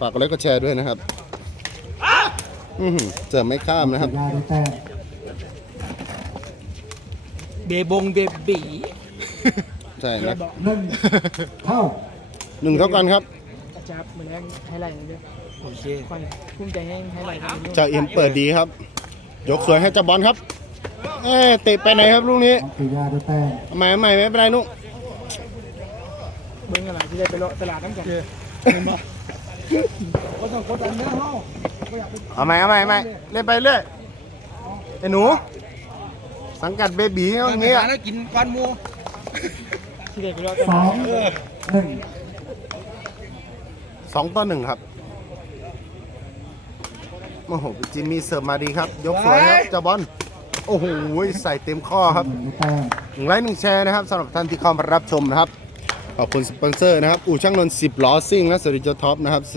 ฝากกดไลค์กดแชร์ด้วยนะครับอือหือเจอไม่ข้ามนะครับ ยาได้แต้มเบบงเบบีใช่นะหนึ่งเท่าหนึ่งเท่ากันครับ กระจับเหมือนไฮไลท์นะเด้อโอเคค่อยภูมิใจให้ไฮไลท์นะเจ้าเอ็มเปิดดีครับ ยกสวยให้เจ้าบอลครับ เอ้เตะไปไหนครับลูกนี้น้องปิยาได้แต้มทำไมทำไมไม่เป็นไรนุกเบิ่งอะไรที่ได้ไปเลาะตลาดน้ำกัน เฮาเอาใหม่เอาใหม่เอาใหม่เล่นไปเรื่อยไอ้หนู สังกัดเบบีเขาอย่างเงี้ยแล้วกินควันมูที่ได้ไปเลาะตสลาอดงหนึ่งสองต่อหนึ่งครับโอ้โหจิมมี่เสิร์ฟมาดีครับ ยกสวยครับเจ้าบอลโอ้โหใส่เต็มข้อครับหนึ่งได้แต้มหนึ่งไลค์หนึ่งแชร์นะครับสำหรับท่านที่เข้ามารับชมนะครับ ขอบคุณสปอนเซอร์นะครับ อู่ช่างนนท์สิบล้อซิ่งและสวัสดีเจ้าท็อปนะครับส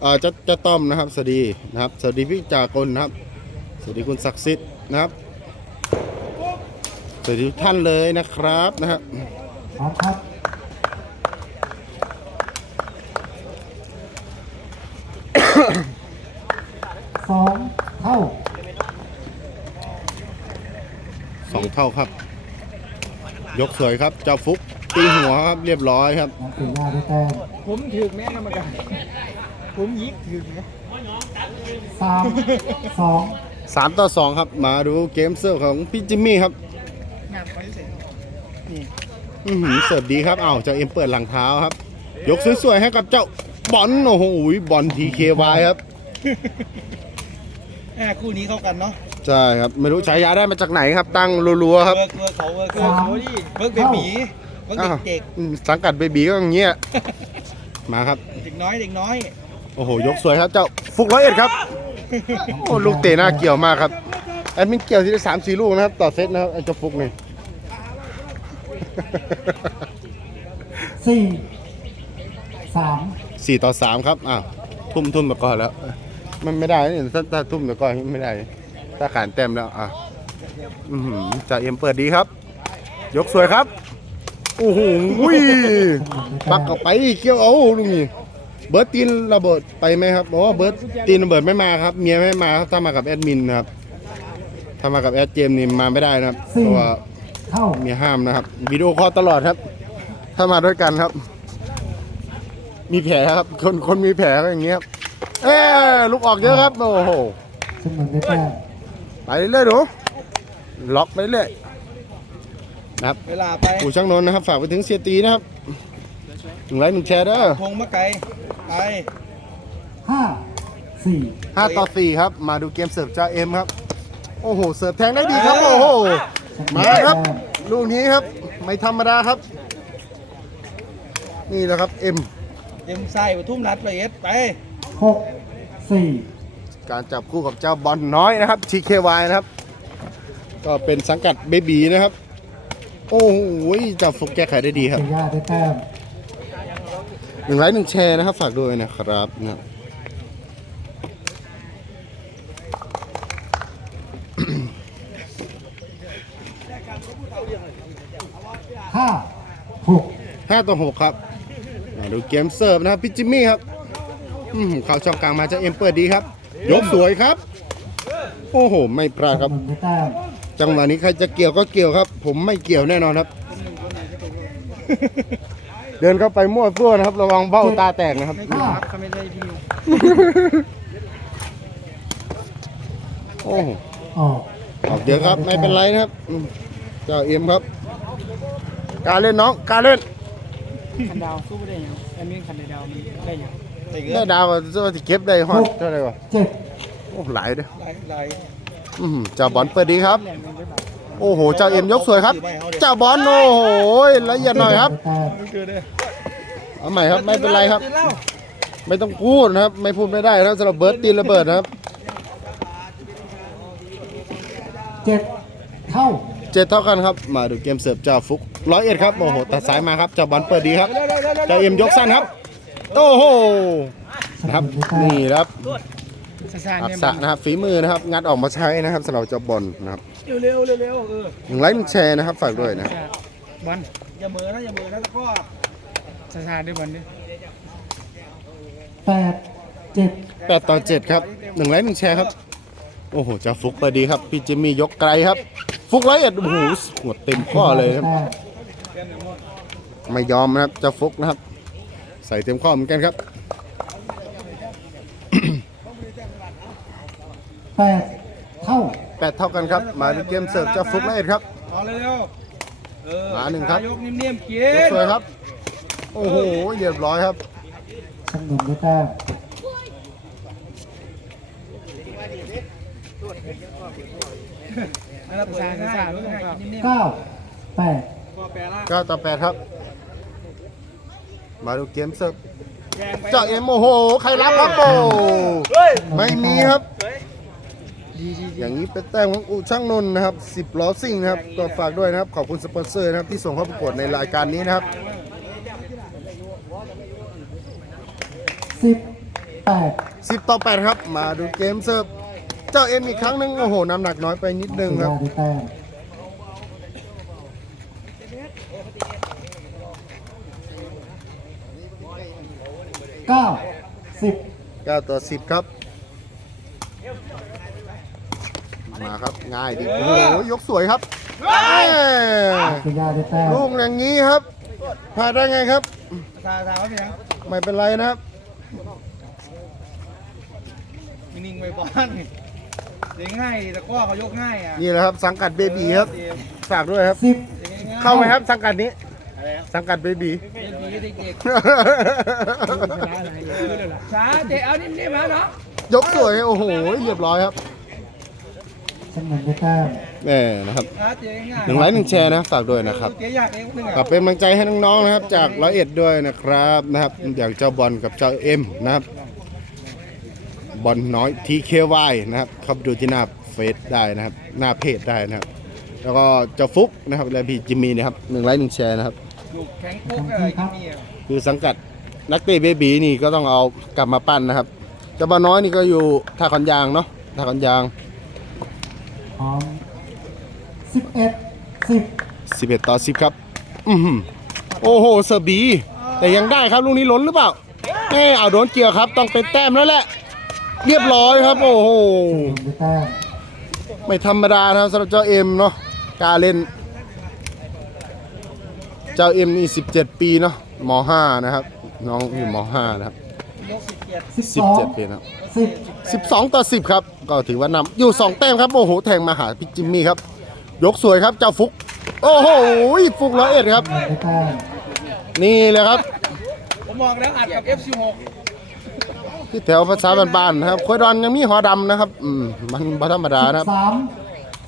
เอ่อเจ้าเจ้าต้อมนะครับสวัสดีนะครับสวัสดีพี่จากลนะครับ สวัสดีคุณศักดิ์สิทธิ์นะครับ สวัสดีทุกท่านเลยนะครับนะครับพร้อมครับสองเท่าสองเท่าครับ ยกสวยครับ เจ้าฟุก ตีหัวครับเรียบร้อยครับน้องปิยาได้แต้มผมถือแม่นำมากันผมยิกถือนะสามสองสามต่อสองครับ มาดูเกมเสิร์ฟของพี่จิมมี่ครับงานไปเสร็จอื้อหือเสิร์ฟดีครับอ้าวเจ้าเอ็มเปิดหลังเท้าครับ ยกสวยๆให้กับเจ้าบอลโอ้โหบอลทีเควายครับแหมคู่นี้เข้ากันเนาะใช่ครับไม่รู้ฉายาได้มาจากไหนครับ ตั้งรัวๆครับ เวิร์กเวิร์กเขาเวิร์กเวิร์กเขาดิเวิร์กเบบี เวิร์กอ้าวเด็กอืมสังกัดเบบีก็อย่างเงี้ย มาครับ ๆเด็กน้อยเด็กน้อยโอ้โห ยกสวยครับ เจ้าฟุกร้อยเอ็ดครับ โอ้ลูกเตะหน้าเกี่ยวมากครับแอดมินเกี่ยวที่ได้สามสี่ลูกนะครับ ต่อเซตนะครับไอ้เจ้าฟุกนี่ สี่สามสี่ต่อสามครับ อ้าว ทุ่มทุ่มไปก่อนแล้ว มันไม่ได้นี่ถ้าถ้าทุ่มไปก่อนไม่ได้ ถ้าขานเต็มแล้ว อะ อือหือจ่าเอ็มเปิดดีครับ ยกสวยครับ โอ้โหปักเข้าไปเกี่ยวเอาลุงนี่เบิร์ตตีนระเบิดไปไหมครับอ๋อเบิร์ตตีนระเบิดไม่มาครับเมียไม่มาครับถ้ามากับแอดมินนะครับถ้ามากับแอดเจมส์นี่มาไม่ได้นะครับเพราะว่าเท่าเมียห้ามนะครับวิดีโอคอลตลอดครับ ถ้ามาด้วยกันครับ มีแผลครับ คนคนมีแผลก็อย่างเงี้ยครับเอ้ยลูกออกเยอะครับโอ้โหซึ่งหนึ่งได้แต้มไปเรื่อยๆดูล็อกไปเรื่อย นะครับเวลาไปปู่ช่างนนท์นะครับ ฝากไปถึงเสียตีนะครับหนึ่งไลค์หนึ่งแชร์เด้อพงมะไก่ไปห้าสี่ห้าต่อสี่ครับ มาดูเกมเสิร์ฟจ้าเอ็มครับ โอ้โห เสิร์ฟแทงได้ดีครับ โอ้โห มาครับ ลูกนี้ครับ ไม่ธรรมดาครับ นี่แหละครับเอ็มเอ็มไส้ปทุมรัฐละเอียดไปหกสี่การจับคู่กับเจ้าบอลน้อยนะครับ TKY นะครับ ก็เป็นสังกัดเบบีนะครับ โอ้โหจับฟุกแก้ไขได้ดีครับปิยาได้แต้มหนึ่งไลค์หนึ่งแชร์นะครับ ฝากด้วยนะครับนะครับห้าหกห้าต่อหกครับมาดูเกมเสิร์ฟนะครับพี่จิมมี่ครับอืมเข้าช่องกลางมาเจะเอ็มเปิดดีครับ ยกสวยครับ โอ้โห ไม่พลาดครับหนึ่งได้แต้ม จังหวะนี้ใครจะเกี่ยวก็เกี่ยวครับ ผมไม่เกี่ยวแน่นอนครับ เดินเข้าไปมั่วซั่วนะครับ ระวังเบ้าตาแตกนะครับห้าครับเขาไม่ได้พี่นิวโอ้โหออกออกเดี๋ยวครับไม่เป็นไรนะครับอืมเจ้าเอ็มครับ การเล่นน้องการเล่นคันดาวสู้ไม่ได้ยังแอมมี่คันดาวมันได้ยังใส่เงิได้นดาวก็จะเก็บได้ฮอดเท่าไหร่วะเจ็ดโอ้หลายเด้อไหลไหล อื้อหือเจ้าบอลเปิดดีครับแรงมันได้แบบโอ้โห เจ้าเอ็มยกสวยครับ เจ้าบอลโอ้โหละเอียดหน่อยครับได้แต้มมันเกิดเลยเอาใหม่ครับไม่เป็นไรครับตื่แล้วไม่ต้องพูดนะครับ ไม่พูดไม่ได้นะครับสำหรับเบิร์ตตีนระเบิดนะครับเจ็ดเท่าเจ็ดเท่ากันครับ มาดูเกมเสิร์ฟเจ้าฟุกร้อยเอ็ดครับโอ้โหตัดสายมาครับเจ้าบอลเปิดดีครับเจ้าเอ็มยกสั้นครับ โอ้โหนะครับนี่ครับซาซา อักเนี่ยษะนะครับฝีมือนะครับ งัดออกมาใช้นะครับสำหรับเจ้าบอลนะครับเร็วๆเร็วๆเออหนึ่งไลค์หนึ่งแชร์นะครับฝากด้วยนะครับบอลอย่าเหมือนะอย่าเหมือนะตะกร้อซาซาด้วยบอลดิแปดเจ็ดแปดต่อเจ็ดครับหนึ่งไลค์หนึ่งแชร์ครับโอ้โหจะฟุกไปดีครับพี่จิมมี่ยกไกลครับ ฟุกร้อยเอ็ดโอ้โหหัวเต็มข้อเลยครับแต้มไม่ยอมนะครับจะฟุกนะครับ ใส่เต็มข้อเหมือนกันครับ แปดเท่าแปดเท่ากันครับ มาดูเกมเสิร์ฟเจ้าฟุกร้อยเอ็ดครับเอาเร็วๆเออหาหนึ่งครับยกนิ่มๆเกียยกสวยครับ โอ้โหเรียบร้อยครับช่างหนุ่มได้แต้มนั่นแหละเปิดง่ายๆง่ายๆนิ่มเก้าแปดๆก็แปลล่างเก้าต่อแปดครับ มาดูเกมเสิร์ฟแรงไปเจ้าเอ็มโอ้โห ใครรับครับโอ้ไม่มีครับ ดีดีอย่างนี้เป็นแต้มของอูช่างนนท์นะครับ10ล้อซิ่งนะครับก็ฝากด้วยนะครับขอบคุณสปอนเซอร์นะครับที่ส่งเข้าประกวดในรายการนี้นะครับสิบแปด10ต่อ8ครับมาดูเกมเสิร์ฟเจ้าเอ็มอีกครั้งหนึงโอ้โหน้ำหนักน้อยไปนิดนึงครับ ได้แต้มเก้าสิบ9ต่อ10 ครับ มาครับง่ายดิโอ้โหยกสวยครับแม่สุยาได้แต้มลูกอย่างนี้ครับพลาดได้ไงครับตาตาว่าเป็นยังไม่เป็นไรนะครับนิ่งๆไปบ้านเลี้ยงง่ายดิแต่ก็เขายกง่ายอะนี่แหละครับสังกัดเบบีครับฝากด้วยครับสิบเข้าไหมครับสังกัดนี้สังกัดเบบีเด็กดีเด็กชนะอะไรเลยล่ะๆช้าเจ๊เอานิ่มๆมาเนาะยกสวยโอ้โหเรียบร้อยครับ ช่างหนุ่มได้แต้มแม่นะครับช้าเจ๊ง่ายหนึ่งไลค์หนึ่งแชร์นะฝากด้วยนะครับเจ๊อยากเองนึงก็อะเป็นกำลังใจให้น้องๆนะครับ จากร้อยเอ็ดด้วยนะครับนะครับ อย่างเจ้าบอลกับเจ้าเอ็มนะครับ บอลน้อย TKY นะครับเข้าไปดูที่หน้าเฟซได้นะครับ หน้าเพจได้นะครับ แล้วก็เจ้าฟุกนะครับและพี่จิมมี่นะครับหนึ่งไลค์หนึ่งแชร์นะครับลูกแข็งปุ๊กอะไรกินนี่อะคือสังกัดนักเตะเบบีนี่ก็ต้องเอากลับมาปั้นนะครับเจ้าบอลน้อยนี่ก็อยู่ท่าขอนยางเนาะท่าขอนยาง พร้อมสิบเอ็ดสิบ11 ต่อ 10 ครับ อือหือโอ้โหเซอร์บีแต่ยังได้ครับ ลูกนี้ล้นหรือเปล่าเอ้เอาโดนเกี่ยวครับ ต้องเป็นแต้มแล้วแหละ เรียบร้อยครับ โอ้โหหนุ่มได้แต้มไม่ธรรมดานะครับสำหรับเจ้าเอ็มเนาะกล้ารเล่น เจ้าเอ็มนี่17 ปีเนาะม .5 นะครับ น้องอยู่ม .5 นะครับ ยกสิบเจ็ดสิบสอง17 ปีนะครับ สิบ 12 ต่อ 10 ครับ ก็ถือว่านำอยู่ 2 แต้มครับ โอ้โห แทงมาหาพี่จิมมี่ครับ ยกสวยครับ เจ้าฟุก โอ้โห ฟุกร้อยเอ็ดครับหนุ่มได้แต้มนี่เลยครับ ผมบอกแล้วอัดกับ F16 ที่แถวภาษาบ้านๆนะครับควยดอนยังมีหอดำนะครับ อืม มันบ่ธรรมดานะครับสาม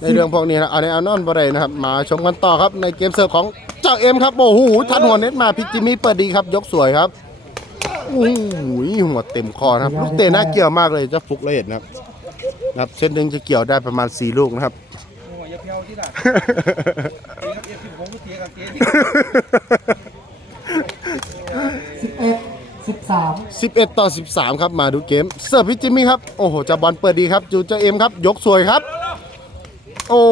ในเรื่องพวกนี้นะเอาในเอานอนบ่ได้นะครับ มาชมกันต่อครับในเกมเสิร์ฟของเจ้าเอ็มครับ โอ้โห ทันหัวเน็ตมาพี่จิมมี่เปิดดีครับ ยกสวยครับ โอ้โหหัวเต็มคอนะครับลูกเตะน่าเกี่ยวมากเลยเจ้าฟุกร้อยเอ็ดนะครับนะครับเส้นหนึ่งจะเกี่ยวได้ประมาณ4ลูกนะครับโอ้ยอย่าเพียวที่ละเจ๊กับ F16 ก็เทียกับเจ๊ที่สิบเอ็ดสิบสาม11ต่อ13ครับมาดูเกมเสิร์ฟพี่จิมมี่ครับโอ้โหเจ้าบอลเปิดดีครับจูเจ้าเอ็มครับ ยกสวยครับ โอ้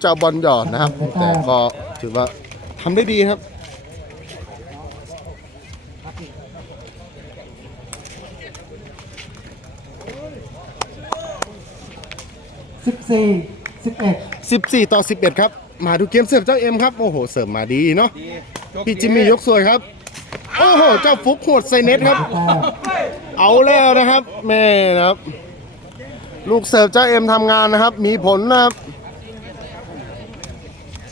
เจ้าบอลหยอดนะครับ แต่ก็ถือว่าทำได้ดีครับ สิบสี่สิบเอ็ด14 ต่อ 11 ครับ มาดูเกมเสิร์ฟเจ้าเอ็มครับ โอ้โห เสิร์ฟมาดีเนาะดีพี่จิมมี่ยกสวยครับ โอ้โห เจ้าฟุกหัวดใส่เน็ตครับแต้มเอาแล้วนะครับแม่นะครับ ลูกเสิร์ฟเจ้าเอ็มทำงานนะครับ มีผลนะครับ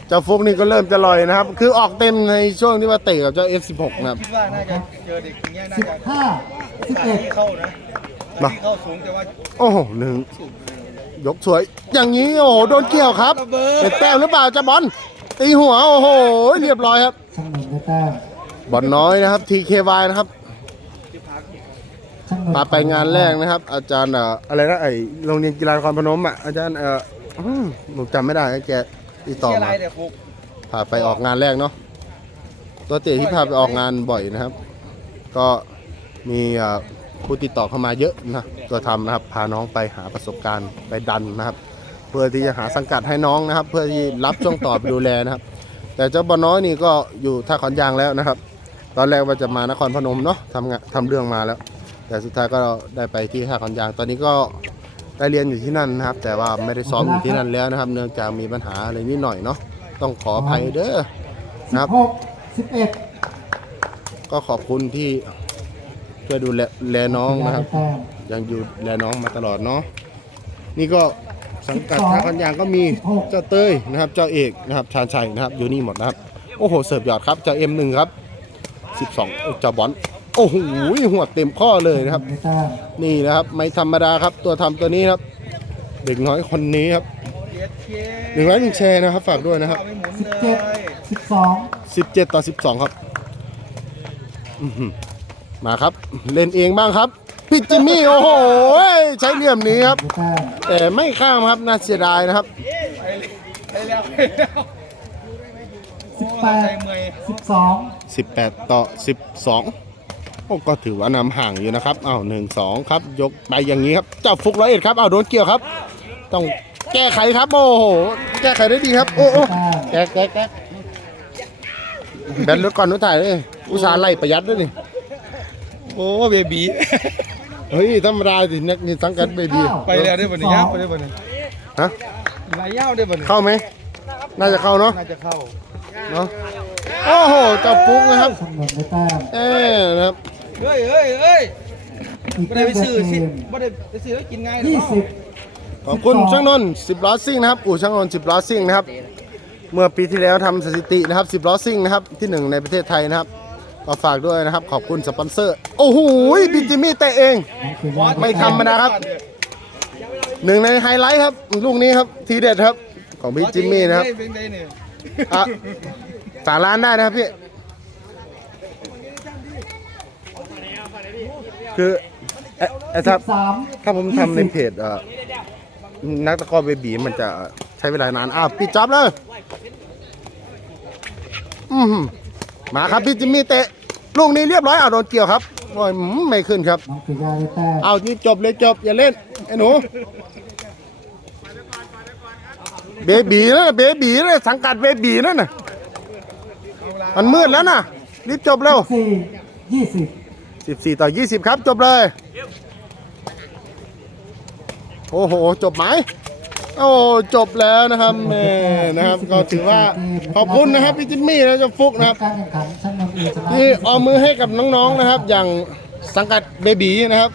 เจ้าฟุกนี่ก็เริ่มจะลอยนะครับ คือออกเต็มในช่วงที่ว่าเตะกับเจ้า F16 นะครับ คิดว่าน่าจะเจอเด็กอย่างเงี้ยน่าสิบจะห้าสิบเอ็ดที่เข้านะเนอะที่เข้าสูงแต่ว่าโอ้โหหนึ่งย กสวย อย่างนี้โอ้โหโดนเกี่ยวครับระเบิดเป็นแต้มหรือเปล่าเจ้าบอลตีหัวโอ้โห เรียบร้อยครับช่างหนุ่มได้แต้มบอลน้อยนะครับ TKY นะครับช่างหนุ่มพาไปงานแรกนะครับ อาจารย์เอ่ออะไรนะไอโรงเรียนกีฬานครพนมอะอาจารย์เอ่ออืมหนูจำไม่ได้แกติดต่อที่อะไรมาแต่ฟุกพาไปออกงานแรกเนาะตัวเตะที่พาไปออกงานบ่อยนะครับ ก็มีเอ่อ ผู้ติดต่อเข้ามาเยอะนะตัวทำนะครับพาน้องไปหาประสบการณ์ไปดันนะครับ เพื่อที่จะหาสังกัดให้น้องนะครับ เพื่อที่รับช่วงต่อไปดูแลนะครับ แต่เจ้าบอลน้อยนี่ก็อยู่ท่าขอนยางแล้วนะครับ ตอนแรกว่าจะมานครพนมเนาะทำงานทำเรื่องมาแล้ว แต่สุดท้ายก็ได้ไปที่ท่าคันยาง ตอนนี้ก็ได้เรียนอยู่ที่นั่นนะครับ แต่ว่าไม่ได้ซ้อมอยู่ที่นั่นแล้วนะครับ เนื่องจากมีปัญหาอะไรนิดหน่อยเนาะต้องขออภัยเด้อสินะครับบหกสิบเอ็ดก็ขอบคุณที่ ช่วยดูแลแลน้องนะครับแต้มยังอยู่แลน้องมาตลอดเนาะนี่ก็สังกัด12ท่าคันยางก็มี16เจ้าเต้ยนะครับ เจ้าเอกนะครับชาญชัยนะครับอยู่นี่หมดนะครับโอ้โหเสิร์ฟยอดครับเจ้าเอ็มหนึ่งครับ12โอ้เจ้าบอลโอ้โหหัวเต็มข้อเลยนะครับได้แต้มนี่นะครับ ไม่ธรรมดาครับตัวทำตัวนี้ครับ เด็กน้อยคนนี้ครับเย็ดเคหนึ่งร้อยหนึ่งแชร์นะครับ ฝากด้วยนะครับเอาไปหมุนสิบเลเจ็ดยสิบสอง17ต่อ12ครับอื้อหือ มาครับ เล่นเองบ้างครับพิจิมมี่โอ้โหใช้เหลี่ยมนี้ครับได้แต้มแต่ไม่ข้ามครับน่าเสียดายนะครับไปแล้วไปแล้วสิบแปดโอ้ใจเมื่อยสิบสอง18ต่อ12โอ้ก็ถือว่านำห่างอยู่นะครับอ้าวหนึ่งสองครับ ยกไปอย่างนี้ครับเจ้าฟุกร้อยเอ็ดครับอ้าวโดนเกี่ยวครับ ต้องแก้ไขครับ โอ้โห แก้ไขได้ดีครับ โอ้โอ้แต้มแก๊กแก๊กแก๊กแบนรถก่อนนุถ่ายเลยอุตส่าห์ไล่ประหยัดด้วยนี่ โอ้เบบีเฮ้ยธรรมดาสินักนี่สังกัดเบบีไปแล้วได้บ่เนี่ยยับไปได้บ่เนี่ยฮะไหลยาวได้บ่เนี่ยเข้าไหมน่าจะเข้าเนาะน่าจะเข้าเนาะโอ้โหเจ้าฟุกนะครับสำนวนได้แต้มเอ๊นะครับเฮ้ยเฮ้ยเฮ้ยอีกไม่แต้ได้มไปเดีซื้อยวสิเกมไม่ได้ไปซื้อแล้วกินไงยี่สิบขอบคุณช่างนนท์10ล้อซิ่งนะครับอู่ช่างนนท์10ล้อซิ่งนะครับ เมื่อปีที่แล้วทำสถิตินะครับ10ล้อซิ่งนะครับที่หนึ่งในประเทศไทยนะครับ ก็ฝากด้วยนะครับ ขอบคุณสปอนเซอร์ โอ้โหบิจิมี่เตะเองนั่นคือยอดไม่ธรรมดาครับ หนึ่งในไฮไลท์ครับ ลูกนี้ครับ ทีเด็ดครับ ของพี่จิมมี่นะครับเป็นไงเนี่ยอะฝากร้านได้นะครับพี่ คือเอ่อเอ่อถ้าสิบสามถ้าผมทำในเพจเอ่อนักตะกร้อเบบีมันจะใช้เวลานานอ้าวปิดจ็อบเลย อือหือมาครับพี่จิมมี่เตะ ลูกนี้เรียบร้อยอ้าวโดนเกี่ยวครับโอ้ยอืมไม่ขึ้นครับน้องคือยาได้แต้มเอานี่จบเลยจบ อย่าเล่น ไอ้หนูเบบีนะเบบีนะสังกัดเบบีนั่นน่ะมันมืดแล้วน่ะ รีบจบเร็ว สี่ยี่สิบ14 ต่อ 20 ครับ จบเลย โอ้โห จบไหม โอ้จบแล้วนะครับแม่นะครับก็ถือว่าขอบคุณนะครับพี่จิมมี่และเจ้าฟุกนะครับที่เอามือให้กับน้องๆนะครับ อย่างสังกัดเบบีนะครับ